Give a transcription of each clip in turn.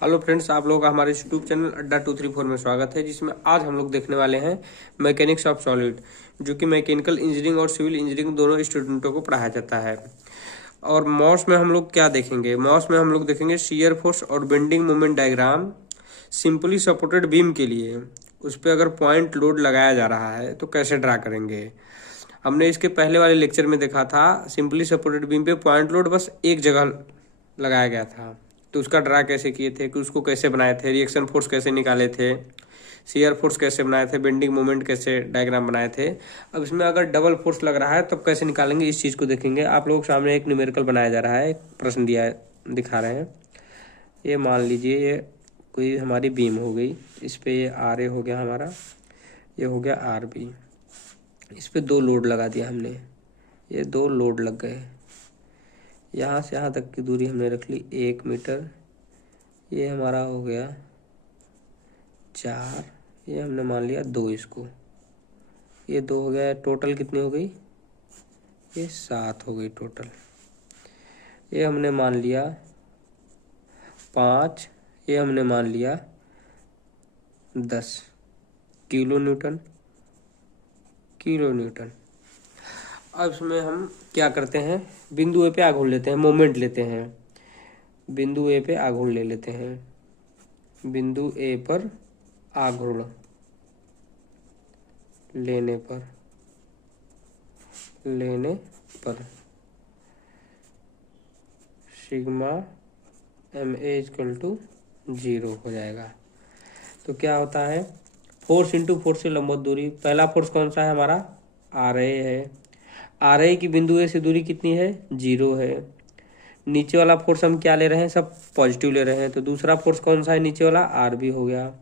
Hello friends, आप लोगों का हमारे यूट्यूब चैनल अड्डा 234 में स्वागत है, जिसमें आज हम लोग देखने वाले हैं मैकेनिक्स ऑफ सॉलिड, जो कि मैकेनिकल इंजीनियरिंग और सिविल इंजीनियरिंग दोनों स्टूडेंटों को पढ़ाया जाता है। और मॉस में हम लोग क्या देखेंगे? मॉस में हम लोग देखेंगे शियर फोर्स और bending moment diagram simply supported beam के लिए। उस पर अगर पॉइंट लोड लगाया जा रहा है तो कैसे ड्रा करेंगे। हमने इसके पहले वाले लेक्चर में देखा था, सिंपली सपोर्टेड बीम पे पॉइंट लोड बस एक जगह लगाया गया था, तो उसका ड्रा कैसे किए थे, कि उसको कैसे बनाए थे, रिएक्शन फोर्स कैसे निकाले थे, शियर फोर्स कैसे बनाए थे, बेंडिंग मोमेंट कैसे डायग्राम बनाए थे। अब इसमें अगर डबल फोर्स लग रहा है तब कैसे निकालेंगे, इस चीज़ को देखेंगे। आप लोगों के सामने एक न्यूमेरिकल बनाया जा रहा है, एक प्रश्न दिखा रहे हैं। ये मान लीजिए ये कोई हमारी बीम हो गई, इस पे ये आर ए हो गया हमारा, ये हो गया आर बी। इस पे दो लोड लगा दिया हमने, ये दो लोड लग गए। यहाँ से यहाँ तक की दूरी हमने रख ली 1 मीटर। ये हमारा हो गया 4, ये हमने मान लिया 2 इसको, ये 2 हो गया। टोटल कितनी हो गई? ये 7 हो गई टोटल। ये हमने मान लिया 5, ये हमने मान लिया 10 किलो न्यूटन। अब इसमें हम क्या करते हैं, बिंदु ए पे आघूर्ण लेते हैं, मोमेंट लेते हैं। बिंदु ए पे आघूर्ण ले लेते हैं, बिंदु ए पर आघूर्ण लेने पर sigma M A equal to 0 हो जाएगा। तो क्या होता है, फोर्स इंटू फोर्स से लंबवत दूरी। पहला फोर्स कौन सा है हमारा? आर ए है। आर ए की बिंदु ए से दूरी कितनी है? 0 है। नीचे वाला फोर्स हम क्या ले रहे हैं? सब पॉजिटिव ले रहे हैं। तो दूसरा फोर्स कौन सा है नीचे वाला? आर बी हो गया।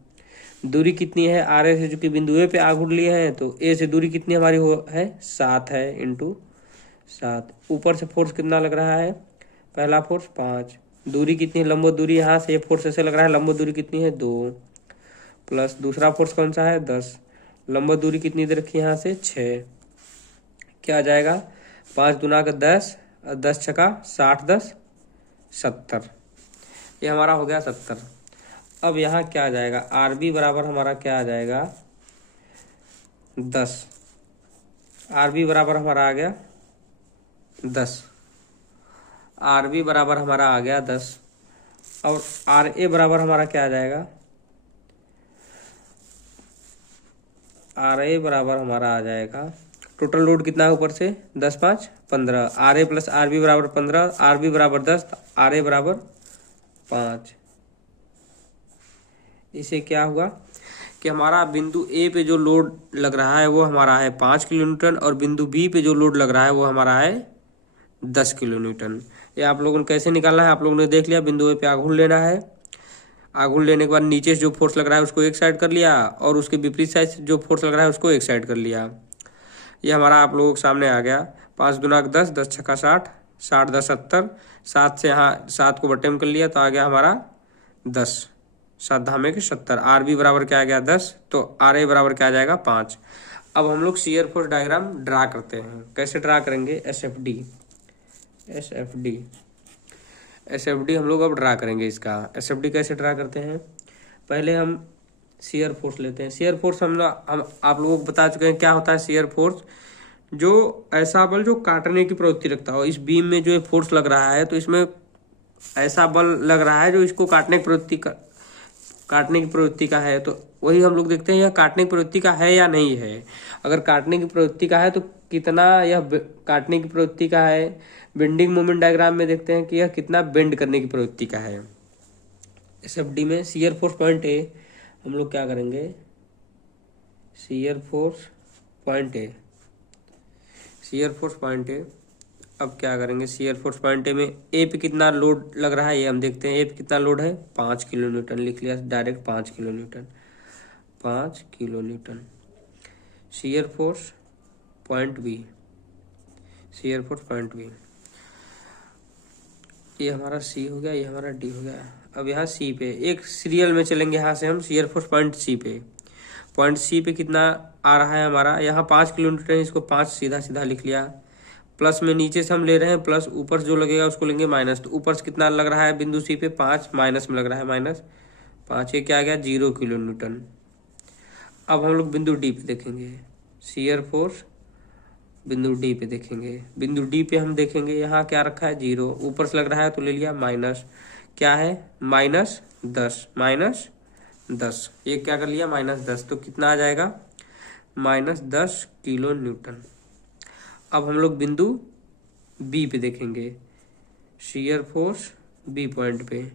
दूरी कितनी है? आर ए से, जो कि बिंदु ए पे आघूर्ण लिए हैं, तो ए से दूरी कितनी हमारी है? 7 है, इंटू 7। ऊपर से फोर्स कितना लग रहा है? पहला फोर्स 5। दूरी कितनी है? लंबवत दूरी यहाँ से, ये फोर्स ऐसे लग रहा है, लंबवत दूरी कितनी है? 2, प्लस दूसरा फोर्स कौन सा है? 10। लंबवत दूरी कितनी दे रखी है यहाँ से? 6। क्या आ जाएगा? 5 दूना का 10, 10 छका 60, 10 70। ये हमारा हो गया 70। अब यहाँ क्या आ जाएगा? आर बी बराबर हमारा क्या आ जाएगा? 10। आर बी बराबर हमारा आ गया 10। आर बी बराबर हमारा आ गया 10। और आर ए बराबर हमारा क्या आ जाएगा? आर ए बराबर हमारा आ जाएगा, टोटल लोड कितना है ऊपर से? 10 5 15। R A plus R B बराबर 15, आर बी बराबर 10, आर ए बराबर 5। इसे क्या हुआ कि हमारा बिंदु ए पे जो लोड लग रहा है वो हमारा है 5 किलो न्यूटन, और बिंदु बी पे जो लोड लग रहा है वो हमारा है 10 किलो न्यूटन। ये आप लोगों ने कैसे निकालना है, आप लोगों ने देख लिया। बिंदु ए पे आघूर्ण लेना है, आघूर्ण लेने के बाद नीचे से जो फोर्स लग रहा है उसको एक साइड कर लिया, और उसके विपरीत साइड से जो फोर्स लग रहा है उसको एक साइड कर लिया। ये हमारा आप लोगों के सामने आ गया। 5 दूना 10, 10 छक्का 60, 60 10 70। 7 से यहाँ 7 को बट्टे में कर लिया तो आ गया हमारा 10, 7 धामे के 70। आर बी बराबर क्या आ गया? 10। तो आर ए बराबर क्या आ जाएगा? 5। अब हम लोग शियर फोर्स डायग्राम ड्रा करते हैं। कैसे ड्रा करेंगे? एस एफ डी हम लोग अब ड्रा करेंगे। इसका एस एफ डी कैसे ड्रा करते हैं? पहले हम शियर फोर्स लेते हैं। शियर फोर्स हम आप लोगों को बता चुके हैं क्या होता है। शियर फोर्स जो ऐसा बल जो काटने की प्रवृत्ति रखता हो। इस बीम में जो ये फोर्स लग रहा है तो इसमें ऐसा बल लग रहा है जो इसको काटने की प्रवृत्ति का है। तो वही हम लोग देखते हैं यह काटने की प्रवृत्ति का है या नहीं है। अगर काटने की प्रवृत्ति का है तो कितना यह काटने की प्रवृत्ति का है। बेंडिंग मोमेंट डायग्राम में देखते हैं कि यह कितना बेंड करने की प्रवृत्ति का है। एस एफ डी में शियर फोर्स पॉइंट ए हम लोग क्या करेंगे? शियर फोर्स पॉइंट ए अब क्या करेंगे? शियर फोर्स पॉइंट ए में ए पे कितना लोड लग रहा है ये हम देखते हैं। ए पे कितना लोड है? 5 किलो न्यूटन। लिख लिया direct 5 kilo newton, 5 kilo newton. Shear force point B, ये हमारा सी हो गया, ये हमारा डी हो गया। अब यहाँ सी पे एक सीरियल में चलेंगे। यहाँ से हम शियर फोर्स पॉइंट सी पे कितना आ रहा है हमारा? यहाँ 5 किलो न्यूटन, इसको 5 सीधा सीधा लिख लिया। प्लस में नीचे से हम ले रहे हैं प्लस, ऊपर जो लगेगा उसको लेंगे माइनस। तो ऊपर से कितना लग रहा है बिंदु सी पे 5, माइनस में लग रहा है -5, ये क्या आ गया 0 किलो न्यूटन। अब हम लोग बिंदु डी पे देखेंगे, शियर फोर्स बिंदु डी पे देखेंगे। बिंदु डी पे हम देखेंगे यहाँ क्या रखा है 0, ऊपर से लग रहा है तो ले लिया माइनस, क्या है -10, ये क्या कर लिया -10, तो कितना आ जाएगा -10 किलो न्यूटन। अब हम लोग बिंदु बी पे देखेंगे, शियर फोर्स बी पॉइंट पे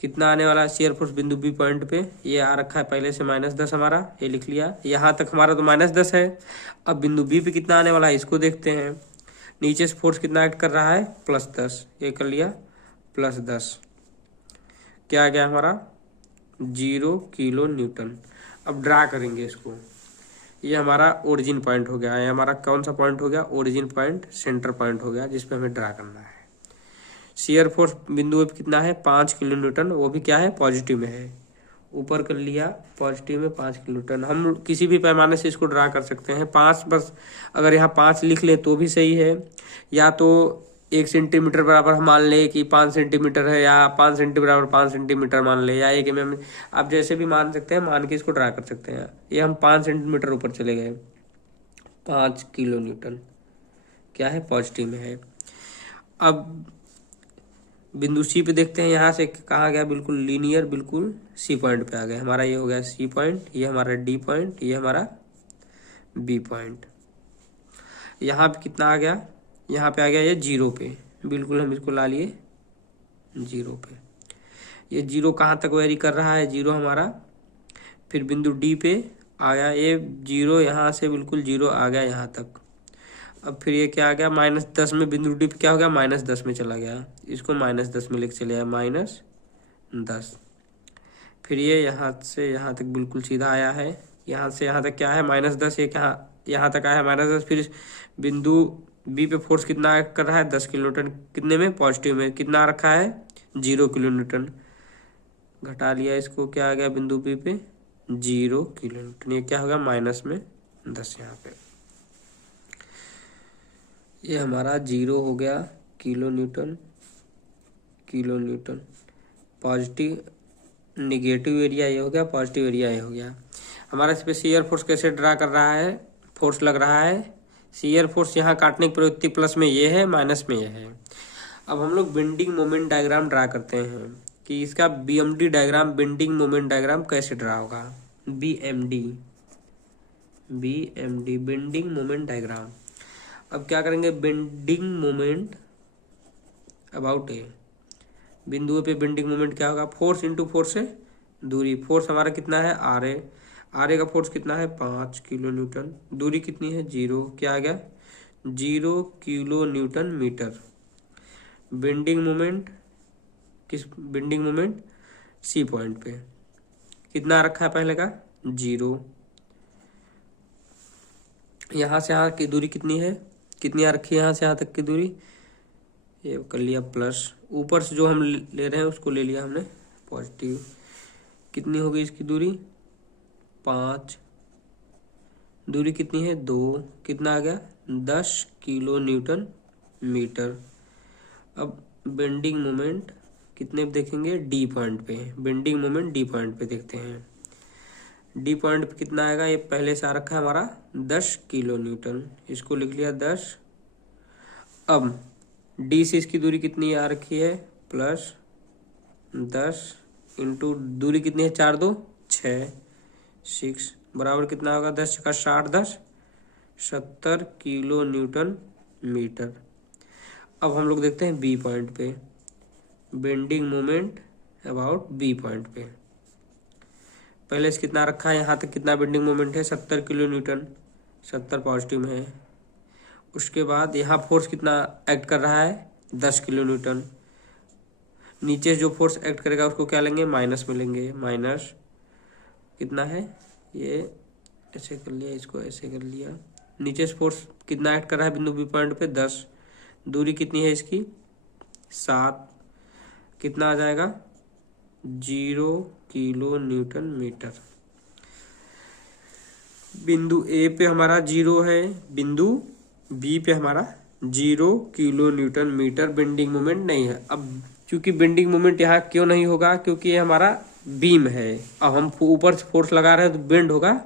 कितना आने वाला है। शियर फोर्स बिंदु बी पॉइंट पे ये आ रखा है पहले से -10 हमारा, ये लिख लिया, यहाँ तक हमारा तो -10 है। अब बिंदु बी पे कितना आने वाला है इसको देखते हैं। नीचे से फोर्स कितना एक्ट कर रहा है +10, ये कर लिया +10, क्या आ गया हमारा 0 किलो न्यूटन। अब ड्रा करेंगे इसको, ये हमारा ओरिजिन पॉइंट हो गया, ये हमारा कौन सा पॉइंट हो गया ओरिजिन पॉइंट, सेंटर पॉइंट हो गया जिसपे हमें ड्रा करना है। शियर फोर्स बिंदु पे कितना है 5 किलो न्यूटन, वो भी क्या है पॉजिटिव में है, ऊपर कर लिया पॉजिटिव में 5 किलो न्यूटन। हम किसी भी पैमाने से इसको ड्रा कर सकते हैं 5, बस अगर यहाँ 5 लिख ले तो भी सही है, या तो 1 सेंटीमीटर बराबर हम मान ले कि 5 सेंटीमीटर है, या 5 सेंटीमीटर बराबर 5 सेंटीमीटर मान ले, या 1 mm, आप जैसे भी मान सकते हैं, मान के इसको ड्रा कर सकते हैं। ये हम 5 सेंटीमीटर ऊपर चले गए, 5 किलो न्यूटन क्या है पॉजिटिव में है। अब बिंदु सी पे देखते हैं, यहाँ से कहाँ गया बिल्कुल लीनियर, बिल्कुल सी पॉइंट पे आ गया हमारा, ये हो गया सी पॉइंट, ये हमारा डी पॉइंट, ये हमारा बी पॉइंट। यहाँ पे कितना आ गया, यहाँ पे आ गया ये 0 पे, बिल्कुल हम इसको ला लिए 0 पे। ये 0 कहाँ तक वेरी कर रहा है 0 हमारा, फिर बिंदु डी पे आ गया ये 0, यहाँ से बिल्कुल 0 आ गया यहाँ तक। अब फिर ये क्या आ गया -10 में, बिंदु डी पे क्या हो गया -10 में चला गया, इसको -10 में लिख चले आया -10। फिर ये यहाँ से यहाँ तक बिल्कुल सीधा आया है, यहाँ से यहाँ तक क्या है -10, ये क्या यहाँ तक आया है -10। फिर बिंदु बी पे फोर्स कितना कर रहा है 10 किलो न्यूटन, कितने में पॉजिटिव में, कितना रखा है 0 किलो न्यूटन, घटा लिया इसको, क्या आ गया बिंदु बी पे 0 किलो न्यूटन, ये क्या होगा -10 यहाँ पे, ये हमारा 0 हो गया kilo Newton. Positive negative area ये हो गया, पॉजिटिव एरिया ये हो गया हमारा। इस पे शियर फोर्स कैसे ड्रा कर रहा है, फोर्स लग रहा है, शियर फोर्स यहाँ काटने की प्रवृत्ति प्लस में ये है, माइनस में ये है। अब हम लोग बेंडिंग मोमेंट डायग्राम ड्रा करते हैं कि इसका BMD diagram, bending moment diagram कैसे ड्रा होगा। BMD bending moment diagram. अब क्या करेंगे, बेंडिंग मोमेंट अबाउट ए, बिंदु पे बेंडिंग मोमेंट क्या होगा, फोर्स इंटू फोर्स से दूरी। फोर्स हमारा कितना है आर ए का फोर्स कितना है 5 किलो न्यूटन, दूरी कितनी है 0, क्या आ गया 0 kilo newton metre. Bending moment C point पे कितना रखा है पहले का 0, यहाँ से यहाँ की दूरी कितनी है, कितनी आ रखी है यहाँ से यहाँ तक की दूरी, ये कर लिया प्लस, ऊपर से जो हम ले रहे हैं उसको ले लिया हमने पॉजिटिव। कितनी होगी इसकी दूरी 5, दूरी कितनी है 2, कितना आ गया 10 किलो न्यूटन मीटर। अब बेंडिंग मोमेंट कितने पे देखेंगे डी पॉइंट पे, बेंडिंग मोमेंट डी पॉइंट पे देखते हैं। डी पॉइंट पे कितना आएगा, ये पहले से आ रखा है हमारा 10 किलो न्यूटन, इसको लिख लिया 10। अब डी से इसकी दूरी कितनी आ रखी है +10 इंटू दूरी कितनी है 4 2 6 बराबर कितना होगा 10 का 60 10 70 किलो न्यूटन मीटर। अब हम लोग देखते हैं बी पॉइंट पे, bending moment about B point पे। पहले से कितना रखा है, यहाँ तक कितना बेंडिंग मोमेंट है 70 किलो न्यूटन, 70 पॉजिटिव में है। उसके बाद यहाँ फोर्स कितना एक्ट कर रहा है 10 किलो न्यूटन, नीचे जो फोर्स एक्ट करेगा उसको क्या लेंगे माइनस में लेंगे, माइनस कितना है, ये ऐसे कर लिया, इसको ऐसे कर लिया। नीचे से फोर्स कितना एक्ट कर रहा है बिंदु बी पॉइंट पे 10, दूरी कितनी है इसकी 7, कितना आ जाएगा 0 किलो न्यूटन मीटर। बिंदु ए पे हमारा 0 है, बिंदु बी पे हमारा 0 kilo newton metre bending moment नहीं है। अब क्योंकि बेंडिंग मोमेंट यहाँ क्यों नहीं होगा, क्योंकि ये हमारा बीम है। अब हम ऊपर से फोर्स लगा रहे हैं तो बेंड होगा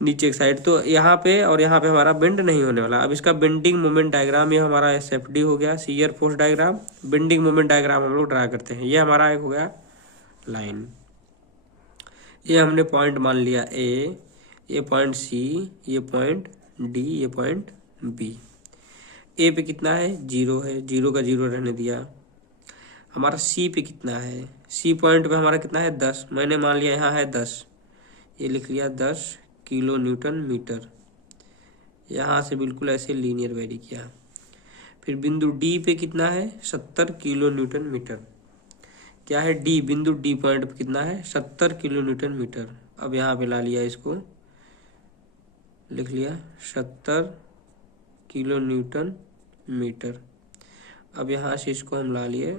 नीचे की साइड, तो यहाँ पे और यहाँ पे हमारा बेंड नहीं होने वाला। अब इसका बेंडिंग मोमेंट डायग्राम, ये हमारा एसएफडी हो गया, shear force diagram. Bending moment diagram हम लोग ड्रा करते हैं। ये हमारा एक हो गया लाइन, ये हमने पॉइंट मान लिया ए, ये पॉइंट सी, ये पॉइंट डी, ये पॉइंट बी। ए पे कितना है 0 है, 0 का 0 रहने दिया। हमारा सी पे कितना है, सी पॉइंट पे हमारा कितना है 10, मैंने मान लिया यहाँ है 10, ये लिख लिया 10 किलो न्यूटन मीटर। यहाँ से बिल्कुल ऐसे लीनियर वेरी किया। फिर बिंदु डी पे कितना है 70 किलो न्यूटन मीटर। क्या है डी, बिंदु डी पॉइंट पे कितना है 70 किलो न्यूटन मीटर। अब यहाँ पे ला लिया, इसको लिख लिया 70 किलो न्यूटन मीटर। अब यहाँ से इसको हम ला लिए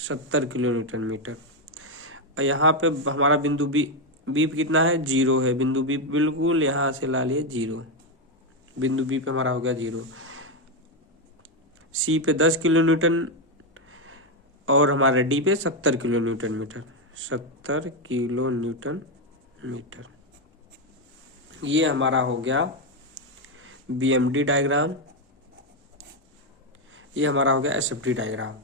70 किलो न्यूटन मीटर। और यहाँ पे हमारा बिंदु बी पे कितना है 0 है, बिंदु बी बिल्कुल यहाँ से ला लिए 0, बिंदु बी पे हमारा हो गया 0। सी पे 10 किलो न्यूटन और हमारे डी पे 70 kilo newton metre, 70 kilo newton metre. ये हमारा हो गया बीएमडी डायग्राम, ये हमारा हो गया SFD diagram.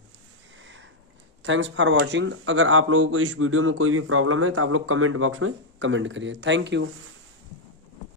Thanks for watching. अगर आप लोगों को इस वीडियो में कोई भी प्रॉब्लम है तो आप लोग कमेंट बॉक्स में कमेंट करिए। Thank you.